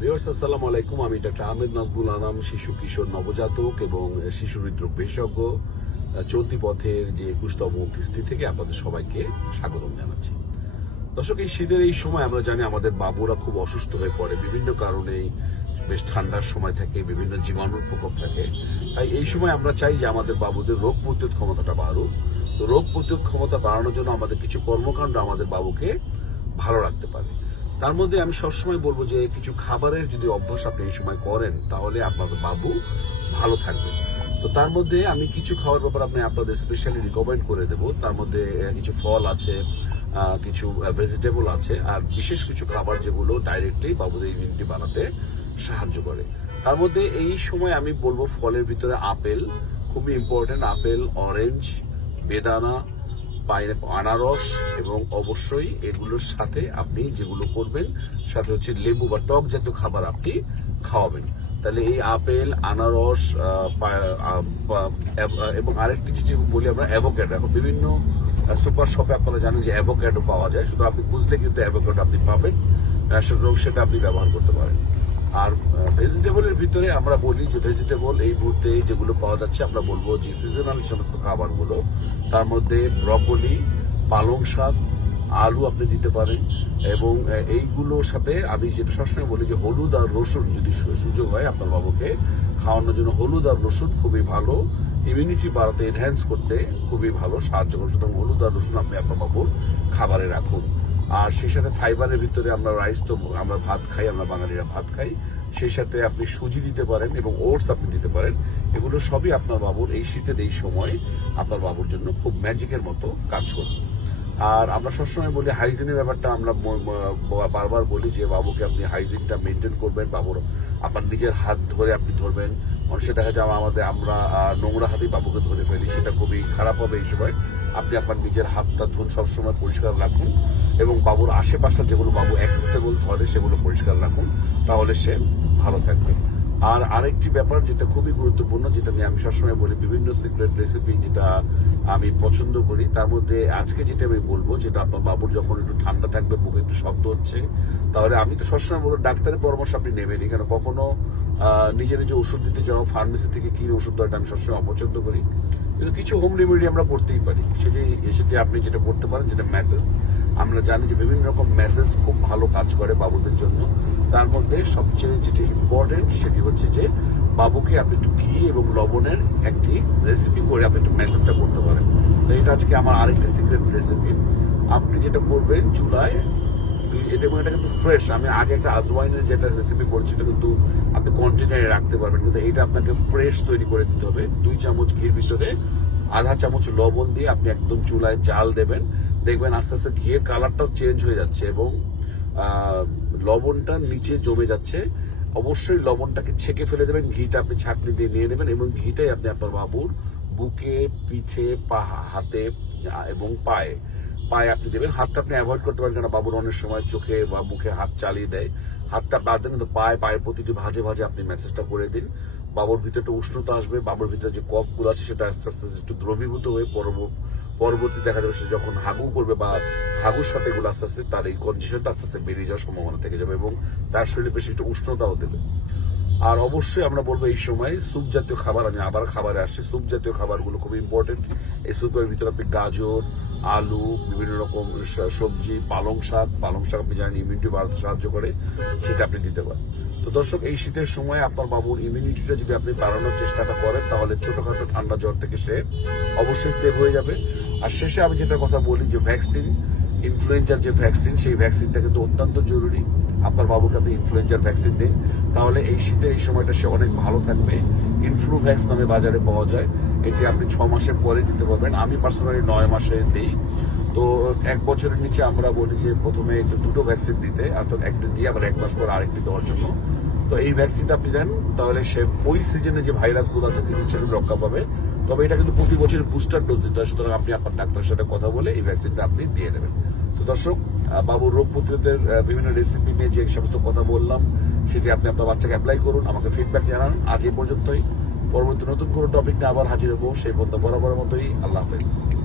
Viewers আলাইকুম। আমি doctor Ahmed Nazbul Anam, শিশু কিশোর নবজাতক এবং শিশু হৃদরোগ বিশেষজ্ঞ। চলতি পথের যে একুশতম কিস্তি থেকে আপনাদের সবাইকে স্বাগতম জানাচ্ছি। দর্শক, এই শীতের এই সময় আমরা জানি আমাদের বাবুরা খুব অসুস্থ হয়ে পড়ে। বিভিন্ন কারণেই বেশ ঠান্ডার সময় থাকে, বিভিন্ন জীবাণুর প্রকোপ থাকে। তাই এই সময় আমরা চাই যে আমাদের বাবুদের রোগ প্রতিরোধ ক্ষমতাটা বাড়ুক। তো রোগ প্রতিরোধ ক্ষমতা বাড়ানোর জন্য আমাদের কিছু কর্মকাণ্ড আমাদের বাবুকে ভালো রাখতে পারে। তার মধ্যে আমি সবসময় বলব যে কিছু খাবারের যদি অভ্যাস আপনি এই সময় করেন, তাহলে আপনার বাবু ভালো থাকবে। তো তার মধ্যে আমি কিছু খাওয়ার ব্যাপার আপনি আপনাদের স্পেশালি রিকমেন্ড করে দেব। তার মধ্যে কিছু ফল আছে কিছু ভেজিটেবল আছে, আর বিশেষ কিছু খাবার যেগুলো ডাইরেক্টলি বাবুদের ইমিউনিটি বানাতে সাহায্য করে। তার মধ্যে এই সময় আমি বলব ফলের ভিতরে আপেল, খুবই ইম্পর্টেন্ট আপেল অরেঞ্জ বেদানা পাইনাপল আনারস এবং অবশ্যই এগুলোর সাথে আপনি যেগুলো করবেন, সাথে হচ্ছে লেবু বা টক জাতীয় খাবার আপনি খাওয়াবেন। তাহলে এই আপেল, আনারস এব- আরেকটি যেটি বলি আমরা, অ্যাভোক্যাডো। এখন বিভিন্ন সুপার শপে আপনারা জানেন যে অ্যাভোক্যাডো পাওয়া যায় শুধু আপনি খুঁজলে কিন্তু অ্যাভোক্যাডো আপনি পাবেন সেটা আপনি ব্যবহার করতে পারেন। আর ভেজিটেবলের ভিতরে আমরা বলি যে ভেজিটেবল এই মুহূর্তে যেগুলো পাওয়া যাচ্ছে, আমরা বলব যে সিজনাল সমস্ত খাবারগুলো, তার মধ্যে ব্রকলি পালং শাক, আলু আপনি দিতে পারেন এবং এইগুলোর সাথে আমি যেটা সবসময় বলি যে হলুদ আর রসুন যদি সুযোগ হয় আপনার বাবুকে, খাওয়ানোর জন্য হলুদ আর রসুন খুবই ভালো। ইমিউনিটি বাড়াতে এনহ্যান্স করতে খুবই ভালো, সাহায্য করে সুতরাং হলুদ আর রসুন আপনি আপনার বাবুর খাবারে রাখুন। আর সেই সাথে ফাইবারের ভিতরে আমরা রাইস তো আমরা ভাত খাই, আমরা বাঙালিরা ভাত খাই। সেই সাথে আপনি সুজি দিতে পারেন এবং ওটস আপনি দিতে পারেন। এগুলো সবই আপনার বাবুর এই শীতের এই সময় আপনার বাবুর জন্য খুব ম্যাজিকের মতো কাজ করবে। আর আমরা সবসময় বলি হাইজিনের ব্যাপারটা আমরা বারবার বলি যে, বাবুকে আপনি হাইজিনটা মেনটেন করবেন, বাবুর আপনার নিজের হাত ধরে আপনি ধরবেন। মানুষের দেখা যায় আমাদের, আমরা নোংরা হাতেই বাবুকে ধরে ফেলি, সেটা খুবই খারাপ হবে এই সময়। আপনি আপনার নিজের হাতটা ধরুন সবসময় পরিষ্কার রাখুন এবং বাবুর আশেপাশে যেগুলো বাবু অ্যাক্সেসেবল ধরে সেগুলো পরিষ্কার রাখুন, তাহলে সে ভালো থাকবে। আর আরেকটি ব্যাপার যেটা খুবই গুরুত্বপূর্ণ, যেটা নিয়ে আমি সবসময় বলি, বিভিন্ন সিক্রেট রেসিপি যেটা আমি পছন্দ করি, তার মধ্যে আজকে যেটা আমি বলব, যেটা আপনার বাবুর যখন একটু ঠান্ডা থাকবে বুকে একটু শব্দ হচ্ছে, তাহলে আমি তো সবসময় বলব, ডাক্তারের পরামর্শ আপনি নেবেনই, কেন কখনো নিজে নিজের যে ওষুধ দিতে যাও ফার্মেসি থেকে কিনে ওষুধ দেওয়াটা আমি সবসময় অপছন্দ করি। কিন্তু কিছু হোম রেমেডি আমরা করতেই পারি। সেটি সেটি আপনি যেটা করতে পারেন, যেটা ম্যাসেজ আমরা জানি যে বিভিন্ন রকম মেসেজ খুব ভালো কাজ করে বাবুদের জন্য। তার মধ্যে সবচেয়ে যেটি ইম্পর্টেন্ট সেটি হচ্ছে যে বাবুকে আপনি একটু ঘি এবং লবণের একটি রেসিপি করে আপনি একটু মেসেজটা করতে পারেন। তো এটা আজকে আমার আরেকটি সিক্রেট রেসিপি আপনি যেটা করবেন, চুলায় দুই এটা এটা কিন্তু ফ্রেশ আমি আগে একটা আজওয়াইনের যেটা রেসিপি করেছি এটা কিন্তু আপনি কন্টেনারে রাখতে পারবেন। কিন্তু এটা আপনাকে ফ্রেশ তৈরি করে দিতে হবে। দুই চামচ ঘির ভিতরে, আধা চামচ লবণ দিয়ে আপনি একদম চুলায় জাল দেবেন। দেখবেন আস্তে আস্তে ঘিয়ের কালারটাও চেঞ্জ হয়ে যাচ্ছে এবং লবণটা নিচে জমে যাচ্ছে। অবশ্যই লবণটাকে ছেঁকে ফেলে দেবেন। ঘিটা আপনি ছাঁকনি দিয়ে নিয়ে নেবেন এবং ঘিটাই আপনি আপনার বাবুর বুকে, পিঠে, পা, হাতে এবং পায়ে পায়ে আপনি দেবেন। হাতটা আপনি অ্যাভয়েড করতে পারেন কারণ বাবুর অনেক সময় চোখে বা মুখে হাত চালিয়ে দেয়। হাতটা বাদ দেন, কিন্তু পায়ে, পায়ের প্রতিটি ভাজে ভাজে আপনি মেসেজটা করে দিন। বাবুর ভিতরে একটা উষ্ণতা আসবে, বাবুর ভিতরে যে কফগুলো আছে, সেটা আস্তে আস্তে একটু দ্রবীভূত হয়ে পরব- পরবর্তী দেখা যাবে সে যখন হাগু করবে বা হাগুর সাথে এগুলো আস্তে আস্তে তার এই কন্ডিশনটা আস্তে আস্তে বেরিয়ে যাওয়ার সম্ভাবনা থেকে যাবে এবং তার শরীরে বেশি একটু উষ্ণতাও দেবে। আর অবশ্যই আমরা বলব এই সময় স্যুপ জাতীয় খাবার, আমি আবার খাবারে আসছি। স্যুপ জাতীয় খাবারগুলো খুব ইম্পর্টেন্ট এই স্যুপের ভিতরে আপনি গাজর আলু, বিভিন্ন রকম সবজি, পালং শাক। পালং শাক আপনি জানেন ইমিউনিটি বাড়াতে সাহায্য করে, সেটা আপনি দিতে পারেন। তো দর্শক, এই শীতের সময় আপনার বাবুর ইমিউনিটিটা যদি আপনি বাড়ানোর চেষ্টাটা করেন, তাহলে ছোটখাটো ঠান্ডা জ্বর থেকে সে অবশ্যই সেভ হয়ে যাবে। আর শেষে আমি যেটা কথা বলি, যে ভ্যাকসিন ইনফ্লুয়েঞ্জার যে ভ্যাকসিন সেই ভ্যাকসিনটা কিন্তু অত্যন্ত জরুরি। আপনার বাবুকে আপনি ইনফ্লুয়েঞ্জার ভ্যাকসিন দিন, তাহলে এই শীতে, এই সময়টা সে অনেক ভালো থাকবে। ইনফ্লু ভ্যাক্স নামে বাজারে পাওয়া যায়। এটি আপনি ছ মাসের পরে দিতে পারবেন। আমি পার্সোনালি নয় মাসে দিই। তো এক বছরের নিচে আমরা বলি যে প্রথমে একটু দুটো ভ্যাকসিন দিতে অর্থাৎ একটি দিয়ে আবার এক মাস পর আরেকটি দেওয়ার জন্য। তো এই ভ্যাকসিনটা আপনি দেন, তাহলে সে ওই সিজনে যে ভাইরাসগুলো আছে কিন্তু সেগুলো রক্ষা পাবে। তবে এটা কিন্তু প্রতি বছর বুস্টার ডোজ দিতে হয়, সুতরাং আপনি আপনার ডাক্তারের সাথে কথা বলে এই ভ্যাকসিনটা আপনি দিয়ে দেবেন। তো দর্শক বাবুর রোগ প্রতিরোধের বিভিন্ন রেসিপি নিয়ে যে সমস্ত কথা বললাম, সেটি আপনি আপনার বাচ্চাকে অ্যাপ্লাই করুন, আমাকে ফিডব্যাক জানান। আজ এই পর্যন্তই। পরবর্তী নতুন কোনো টপিক নিয়ে আবার হাজির হব, সেই পর্যন্ত বরাবর মতোই। আল্লাহ হাফেজ।